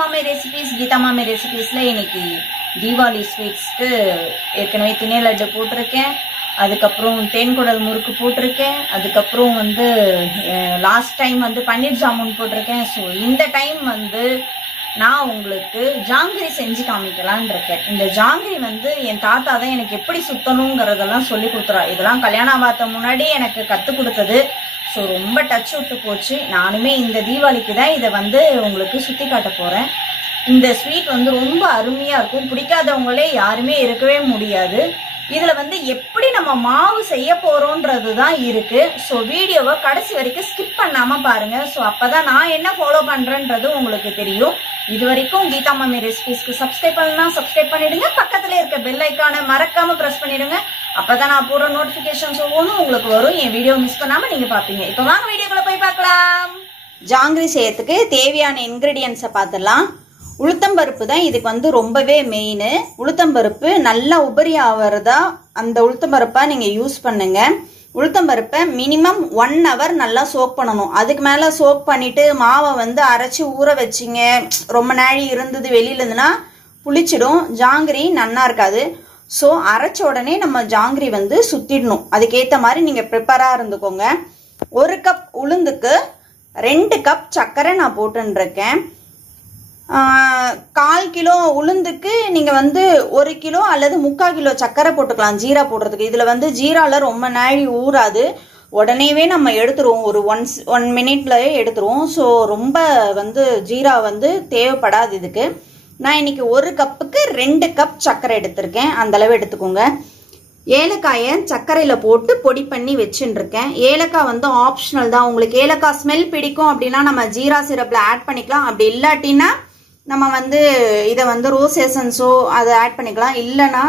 மாமி ரெசிபீஸ்ல இன்னைக்கு தீபாவளி ஸ்வீட்ஸ்க்கு ஏற்கனவே திணை லட்டு போட்டிருக்கேன். அதுக்கப்புறம் தேன்குடல் முறுக்கு போட்டிருக்கேன். அதுக்கப்புறம் வந்து லாஸ்ட் டைம் வந்து பன்னீர் ஜாமுன் போட்டிருக்கேன். ஸோ இந்த டைம் வந்து நான் உங்களுக்கு ஜாங்கிரி செஞ்சு காமிக்கலான் இருக்கேன். இந்த ஜாங்கிரி வந்து என் தாத்தா தான் எனக்கு எப்படி சுத்தணுங்கிறதெல்லாம் சொல்லி கொடுத்துறா. இதெல்லாம் கல்யாணம் பார்த்த முன்னாடி எனக்கு கற்றுக் கொடுத்தது. ஸோ ரொம்ப டச் விட்டு போச்சு. நானுமே இந்த தீபாவளிக்கு தான் இதை வந்து உங்களுக்கு சுற்றி காட்ட போகிறேன். இந்த ஸ்வீட் வந்து ரொம்ப அருமையாக இருக்கும். பிடிக்காதவங்களே யாருமே இருக்கவே முடியாது. இதில் வந்து எப்படி நம்ம மாவு செய்ய போகிறோன்றது தான் இருக்குது. ஸோ வீடியோவை கடைசி வரைக்கும் ஸ்கிப் பண்ணாமல் பாருங்கள். ஸோ அப்போ தான் நான் என்ன ஃபாலோ பண்ணுறேன்றது உங்களுக்கு தெரியும். இது வரைக்கும் கீதா மாமி ரெசிபீஸ்க்கு சப்ஸ்கிரைப் பண்ணலாம், சப்ஸ்கிரைப் பண்ணிடுங்க. பக்கத்தில் இருக்க பெல் ஐக்கானை மறக்காமல் ப்ரெஸ் பண்ணிடுங்க. அப்போ தான் நான் போடுற நோட்டிஃபிகேஷன்ஸ் ஒவ்வொன்றும் உங்களுக்கு வரும். என் வீடியோ மிஸ் பண்ணாமல் நீங்கள் பார்ப்பீங்க. இப்போ வாங்க வீடியோக்குள்ளே போய் பார்க்கலாம். ஜாங்கிரி செய்யறதுக்கு தேவையான இன்கிரீடியன்ஸை பார்த்துடலாம். உளுத்தம்பருப்பு தான் இதுக்கு வந்து ரொம்பவே மெயின். உளுத்தம்பருப்பு நல்லா உபரி ஆகிறதா அந்த உளுத்தம்பருப்பா நீங்கள் யூஸ் பண்ணுங்க. உளுத்தம்பருப்பை மினிமம் 1 hour நல்லா சோக் பண்ணணும். அதுக்கு மேலே சோக் பண்ணிட்டு மாவை வந்து அரைச்சி ஊற வச்சிங்க, ரொம்ப நாளி இருந்தது வெளியில இருந்துன்னா புளிச்சிடும், ஜாங்கிரி நன்னா இருக்காது. ஸோ அரைச்ச உடனே நம்ம ஜாங்கிரி வந்து சுத்திடணும். அதுக்கேற்ற மாதிரி நீங்கள் ப்ரிப்பராக இருந்துக்கோங்க. 1 கப் உளுந்துக்கு 2 கப் சர்க்கரை நான் போட்டுருக்கேன். 1/4 கிலோ உளுந்துக்கு நீங்கள் வந்து 1 கிலோ அல்லது 3/4 கிலோ சர்க்கரை போட்டுக்கலாம் ஜீரா போடுறதுக்கு. இதில் வந்து ஜீராவில் ரொம்ப நாளி ஊறாது, உடனேவே நம்ம எடுத்துருவோம். ஒரு 1 minute எடுத்துருவோம். ஸோ ரொம்ப வந்து ஜீரா வந்து தேவைப்படாது இதுக்கு. நான் இன்னைக்கு 1 கப்புக்கு 2 கப் சர்க்கரை எடுத்திருக்கேன். அந்த அளவு எடுத்துக்கோங்க. ஏலக்காயை சர்க்கரையில் போட்டு பொடி பண்ணி வச்சுருக்கேன். ஏலக்காய் வந்து ஆப்ஷனல் தான். உங்களுக்கு ஏலக்காய் ஸ்மெல் பிடிக்கும் அப்படின்னா நம்ம ஜீரா சிரப்பில் ஆட் பண்ணிக்கலாம். அப்படி இல்லாட்டின்னா நம்ம வந்து இதை வந்து ரோஸ் எசன்ஸோ அதை ஆட் பண்ணிக்கலாம். இல்லைன்னா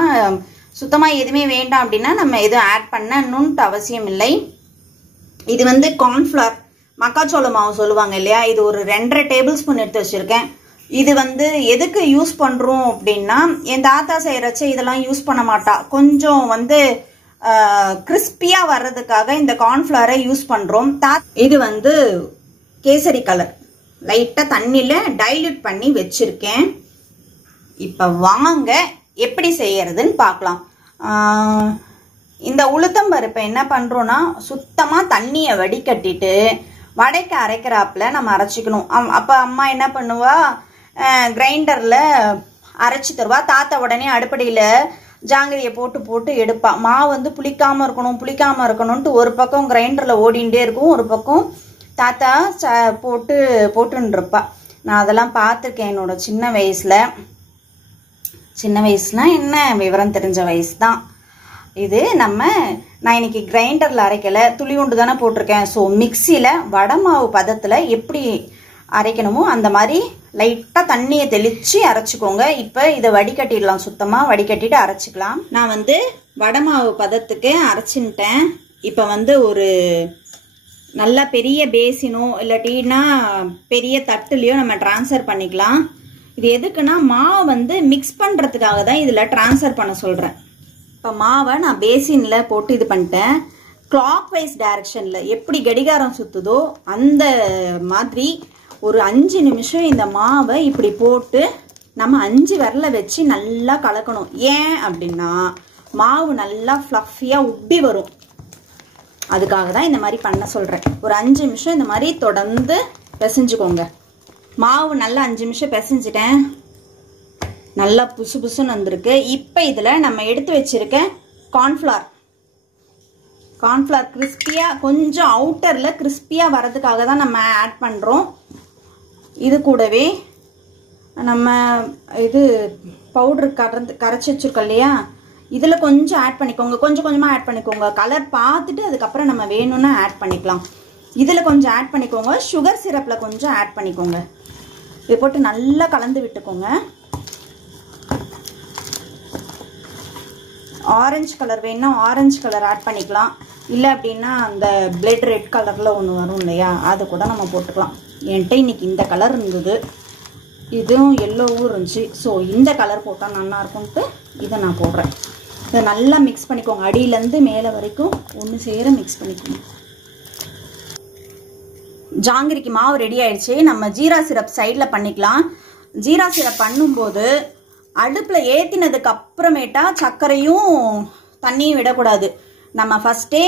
சுத்தமாக எதுவுமே வேண்டாம் அப்படின்னா நம்ம எதுவும் ஆட் பண்ணணுன்ட்டு அவசியம் இல்லை. இது வந்து கார்ன்ஃப்ளவர் மக்காச்சோள மாவு சொல்லுவாங்க இல்லையா, இது ஒரு 2.5 டேபிள் ஸ்பூன் எடுத்து வச்சுருக்கேன். இது வந்து எதுக்கு யூஸ் பண்ணுறோம் அப்படின்னா, என் தாத்தா செய்கிறச்ச இதெல்லாம் யூஸ் பண்ண மாட்டா. கொஞ்சம் வந்து கிறிஸ்பியாக வர்றதுக்காக இந்த கார்ன்ஃப்ளவரை யூஸ் பண்ணுறோம். இது வந்து கேசரி கலர் லைட்டாக தண்ணியில் டைல்யூட் பண்ணி வச்சுருக்கேன். இப்போ வாங்க எப்படி செய்யறதுன்னு பார்க்கலாம். இந்த உளுத்தம்பருப்பை என்ன பண்ணுறோன்னா சுத்தமாக தண்ணியை வடிகட்டிட்டு வடைக்கு அரைக்கிறாப்புல நம்ம அரைச்சிக்கணும். அப்போ அம்மா என்ன பண்ணுவா, கிரைண்டரில் அரைச்சி தருவா. தாத்தா உடனே அடுப்படியில் ஜாங்கிரியை போட்டு எடுப்பா. மாவு வந்து புளிக்காமல் இருக்கணும்ன்ட்டு ஒரு பக்கம் கிரைண்டரில் ஓடிண்டே இருக்கும், ஒரு பக்கம் தாத்தா போட்டுன்னு இருப்பா. நான் அதெல்லாம் பார்த்துருக்கேன் என்னோட சின்ன வயசுனா என்ன விவரம் தெரிஞ்ச வயசு தான் இது. நான் இன்னைக்கு கிரைண்டரில் அரைக்கலை, துளியுண்டு தானே போட்டிருக்கேன். ஸோ மிக்சியில் வடை மாவு பதத்தில் எப்படி அரைக்கணுமோ அந்த மாதிரி லைட்டாக தண்ணியை தெளித்து அரைச்சிக்கோங்க. இப்போ இதை வடிகட்டிடலாம், சுத்தமாக வடிகட்டிட்டு அரைச்சிக்கலாம். நான் வந்து வடை மாவு பதத்துக்கு அரைச்சின்ட்டேன். இப்போ வந்து ஒரு நல்லா பெரிய பேசினோ இல்லாட்டின்னா பெரிய தட்டுலையோ நம்ம ட்ரான்ஸ்ஃபர் பண்ணிக்கலாம். இது எதுக்குன்னா மாவை வந்து மிக்ஸ் பண்ணுறதுக்காக தான் இதில் ட்ரான்ஸ்ஃபர் பண்ண சொல்கிறேன். இப்போ மாவை நான் பேசினில் போட்டு இது பண்ணிட்டேன். கிளாக் வைஸ் டைரக்ஷனில் எப்படி கடிகாரம் சுற்றுதோ அந்த மாதிரி ஒரு 5 நிமிஷம் இந்த மாவை இப்படி போட்டு நம்ம 5 விரலை வச்சு நல்லா கலக்கணும். ஏன் அப்படின்னா மாவு நல்லா ஃப்ளஃபியாக உப்பி வரும். அதுக்காக தான் இந்த மாதிரி பண்ண சொல்கிறேன். ஒரு 5 நிமிஷம் இந்த மாதிரி தொடர்ந்து பிசைஞ்சுக்கோங்க. மாவு நல்லா 5 நிமிஷம் பிசைஞ்சிட்டேன். நல்லா புசு புசுன்னு வந்திருக்கு. இப்போ இதில் நம்ம எடுத்து வச்சிருக்க கார்ன்ஃப்ளவர் கிறிஸ்பியாக கொஞ்சம் அவுட்டரில் கிறிஸ்பியாக வர்றதுக்காக தான் நம்ம ஆட் பண்ணுறோம். இது கூடவே நம்ம இது பவுட்ரு கரைச்சி வச்சுருக்கோம் இல்லையா, இதில் கொஞ்சம் ஆட் பண்ணிக்கோங்க. கொஞ்சம் கொஞ்சமாக ஆட் பண்ணிக்கோங்க. கலர் பார்த்துட்டு அதுக்கப்புறம் நம்ம வேணும்னா ஆட் பண்ணிக்கலாம். இதில் கொஞ்சம் ஆட் பண்ணிக்கோங்க. சுகர் சிரப்பில் கொஞ்சம் ஆட் பண்ணிக்கோங்க. இது போட்டு நல்லா கலந்து விட்டுக்கோங்க. ஆரஞ்சு கலர் வேணும்னா ஆரஞ்சு கலர் ஆட் பண்ணிக்கலாம். இல்லை அப்படின்னா அந்த பிளட் ரெட் கலரில் ஒன்று வரும் இல்லையா, அது கூட நம்ம போட்டுக்கலாம். என்கிட்ட இன்னைக்கு இந்த கலர் இருந்தது, இதுவும் எல்லோவும் இருந்துச்சு. ஸோ இந்த கலர் போட்டால் நல்லா இருக்கும்ட்டு இதை நான் போடுறேன். இதை நல்லா மிக்ஸ் பண்ணிக்கோங்க. அடியிலேருந்து மேலே வரைக்கும் ஒன்று சேர மிக்ஸ் பண்ணிக்கோங்க. ஜாங்கிரிக்கு மாவு ரெடி ஆயிடுச்சு. நம்ம ஜீரா சிரப் சைடில் பண்ணிக்கலாம். ஜீரா சிரப் பண்ணும்போது அடுப்பில் ஏற்றினதுக்கு அப்புறமேட்டா சர்க்கரையும் தண்ணியும் விடக்கூடாது. நம்ம ஃபஸ்ட்டே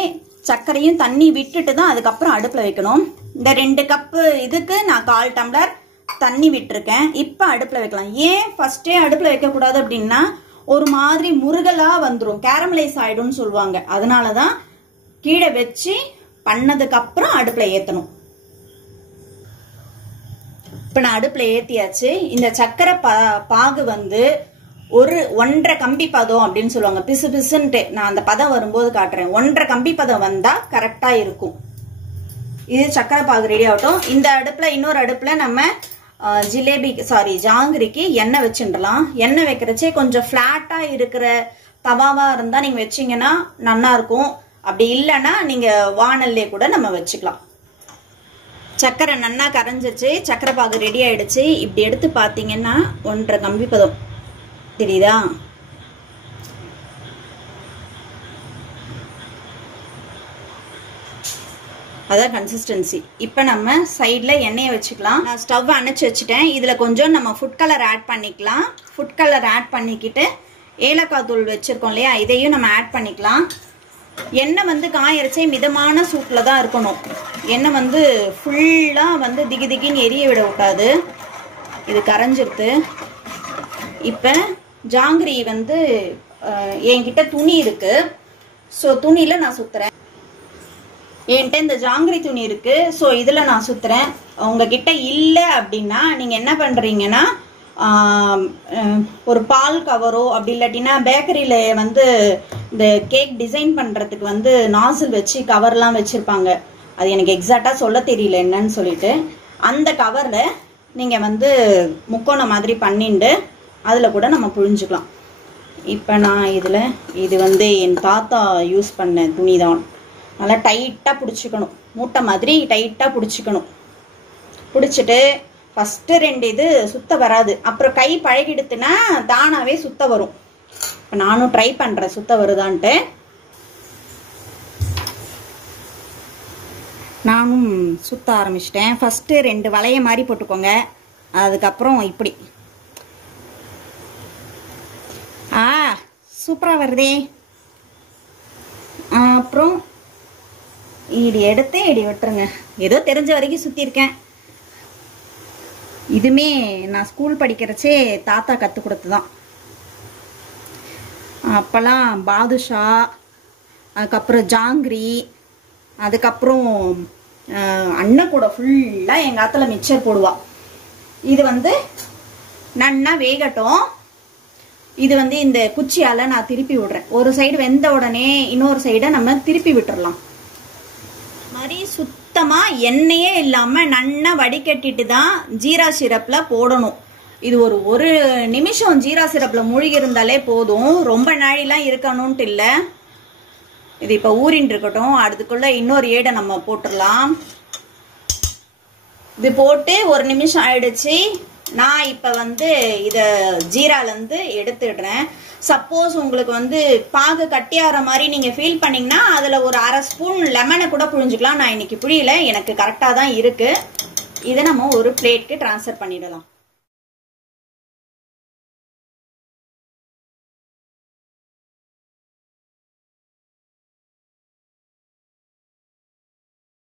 சர்க்கரையும் தண்ணி விட்டுட்டு தான் அதுக்கப்புறம் அடுப்பில் வைக்கணும். இந்த 2 கப்பு இதுக்கு நான் 1/4 டம்ளர் தண்ணி விட்டுருக்கேன். இப்போ அடுப்பில் வைக்கலாம். ஏன் ஃபஸ்ட்டே அடுப்பில் வைக்கக்கூடாது அப்படின்னா ஒரு மாதிரி முருகலாக வந்துடும், கேரமலைஸ் ஆகிடும்னு சொல்லுவாங்க. அதனால தான் கீழே வச்சு பண்ணதுக்கப்புறம் அடுப்பில் ஏற்றணும். இப்போ நான் அடுப்பில் ஏற்றியாச்சு. இந்த சர்க்கரை பாகு வந்து ஒரு 1.5 கம்பி பதம் அப்படின்னு சொல்லுவாங்க. பிசு பிசுன்ட்டு நான் அந்த பதம் வரும்போது காட்டுறேன். 1.5 கம்பி பதம் வந்தால் கரெக்டாக இருக்கும். இது சர்க்கரை பாகு ரெடி ஆகட்டும். இந்த அடுப்பில் இன்னொரு அடுப்பில் நம்ம ஜாங்கிரிக்கு எண்ணெய் வச்சுடலாம். எண்ணெய் வைக்கிறச்சே கொஞ்சம் ஃப்ளாட்டாக இருக்கிற தவாவாக இருந்தால் நீங்கள் வச்சிங்கன்னா நல்லாயிருக்கும். அப்படி இல்லைன்னா நீங்கள் வானல்லே கூட நம்ம வச்சுக்கலாம். சர்க்கரை நல்லா கரைஞ்சிச்சு, சர்க்கரை பாகு ரெடி ஆயிடுச்சு. இப்படி எடுத்து பார்த்தீங்கன்னா 1.5 கம்பி பதம் தெரியுதா? அதான் கன்சிஸ்டன்சி. இப்போ நம்ம சைடில் எண்ணெயை வச்சுக்கலாம். நான் ஸ்டவ் அணைச்சி வச்சுட்டேன். இதில் கொஞ்சம் நம்ம ஃபுட் கலர் ஆட் பண்ணிக்கலாம். ஃபுட் கலர் ஆட் பண்ணிக்கிட்டு ஏலக்காய் தூள் வச்சுருக்கோம் இல்லையா, இதையும் நம்ம ஆட் பண்ணிக்கலாம். எண்ணெய் வந்து காயரைச்சே மிதமான சூட்டில் தான் இருக்கணும். எண்ணெய் வந்து ஃபுல்லாக வந்து திகி திகின்னு எரிய விட விட்டாது. இது கரைஞ்சிருது. இப்போ ஜாங்கிரி வந்து என்கிட்ட துணி இருக்குது. ஸோ துணியில் நான் சுற்றுறேன். என்கிட்ட இந்த ஜாங்கிரி துணி இருக்குது. ஸோ இதில் நான் சுற்றுறேன். உங்ககிட்ட இல்லை அப்படின்னா நீங்கள் என்ன பண்ணுறீங்கன்னா ஒரு பால் கவரோ அப்படி இல்லாட்டினா பேக்கரியில் வந்து இந்த கேக் டிசைன் பண்ணுறதுக்கு வந்து நாசில் வச்சு கவர்லாம் வச்சுருப்பாங்க. அது எனக்கு எக்ஸாக்டாக சொல்ல தெரியல என்னன்னு சொல்லிட்டு. அந்த கவரில் நீங்கள் வந்து முக்கோணம் மாதிரி பண்ணிட்டு அதில் கூட நம்ம புழிஞ்சுக்கலாம். இப்போ நான் இது வந்து என் தாத்தா யூஸ் பண்ண துணி தான். நல்லா டைட்டாக பிடிச்சிக்கணும், மூட்டை மாதிரி டைட்டாக பிடிச்சிக்கணும். பிடிச்சிட்டு ஃபஸ்ட்டு 2 இது சுத்த வராது, அப்புறம் கை பழகிடுத்துனா தானாகவே சுத்த வரும். இப்போ நானும் ட்ரை பண்ணுறேன் சுத்த வருதான்ட்டு. நானும் சுத்த ஆரம்பிச்சிட்டேன். ஃபஸ்ட்டு 2 வளைய மாதிரி போட்டுக்கோங்க. அதுக்கப்புறம் இப்படி சூப்பராக வருதே. அப்புறம் இடி எடுத்து இடி விட்டுருங்க. ஏதோ தெரிஞ்ச வரைக்கும் சுற்றிருக்கேன். இதுமே நான் ஸ்கூல் படிக்கிறச்சே தாத்தா கற்றுக் கொடுத்து தான். அப்போல்லாம் பாதுஷா, அதுக்கப்புறம் ஜாங்கிரி, அதுக்கப்புறம் அண்ணன் கூட ஃபுல்லாக எங்கள் ஆத்துல மிக்சர் போடுவா. இது வந்து நன்னா வேகட்டும். இது வந்து இந்த குச்சியால் நான் திருப்பி விடுறேன். ஒரு சைடு வெந்த உடனே இன்னொரு சைடை நம்ம திருப்பி விட்டுறலாம். மாதிரி சுத்தமாக எண்ணெயே இல்லாமல் நன்னா வடிகட்டிட்டு தான் ஜீரா சிரப்பில் போடணும். இது ஒரு நிமிஷம் ஜீரா சிரப்பில் மூழ்கி இருந்தாலே போதும். ரொம்ப நாளிலாம் இருக்கணும்ட்டு இல்லை. இது இப்போ ஊறின்னு இருக்கட்டும். அதுக்குள்ளே இன்னொரு ஏடை நம்ம போட்டுடலாம். இது போட்டு 1 நிமிஷம் ஆயிடுச்சு. நான் இப்போ வந்து இதை ஜீராலேருந்து எடுத்துடுறேன். சப்போஸ் உங்களுக்கு வந்து பாகு கட்டியாகிற மாதிரி நீங்கள் ஃபீல் பண்ணிங்கன்னா அதில் ஒரு 1/2 ஸ்பூன் லெமனை கூட புழிஞ்சிக்கலாம். நான் இன்னைக்கு புழியல, எனக்கு கரெக்டாக தான் இருக்குது. இதை நம்ம ஒரு பிளேட்க்கு ட்ரான்ஸ்ஃபர் பண்ணிடலாம்.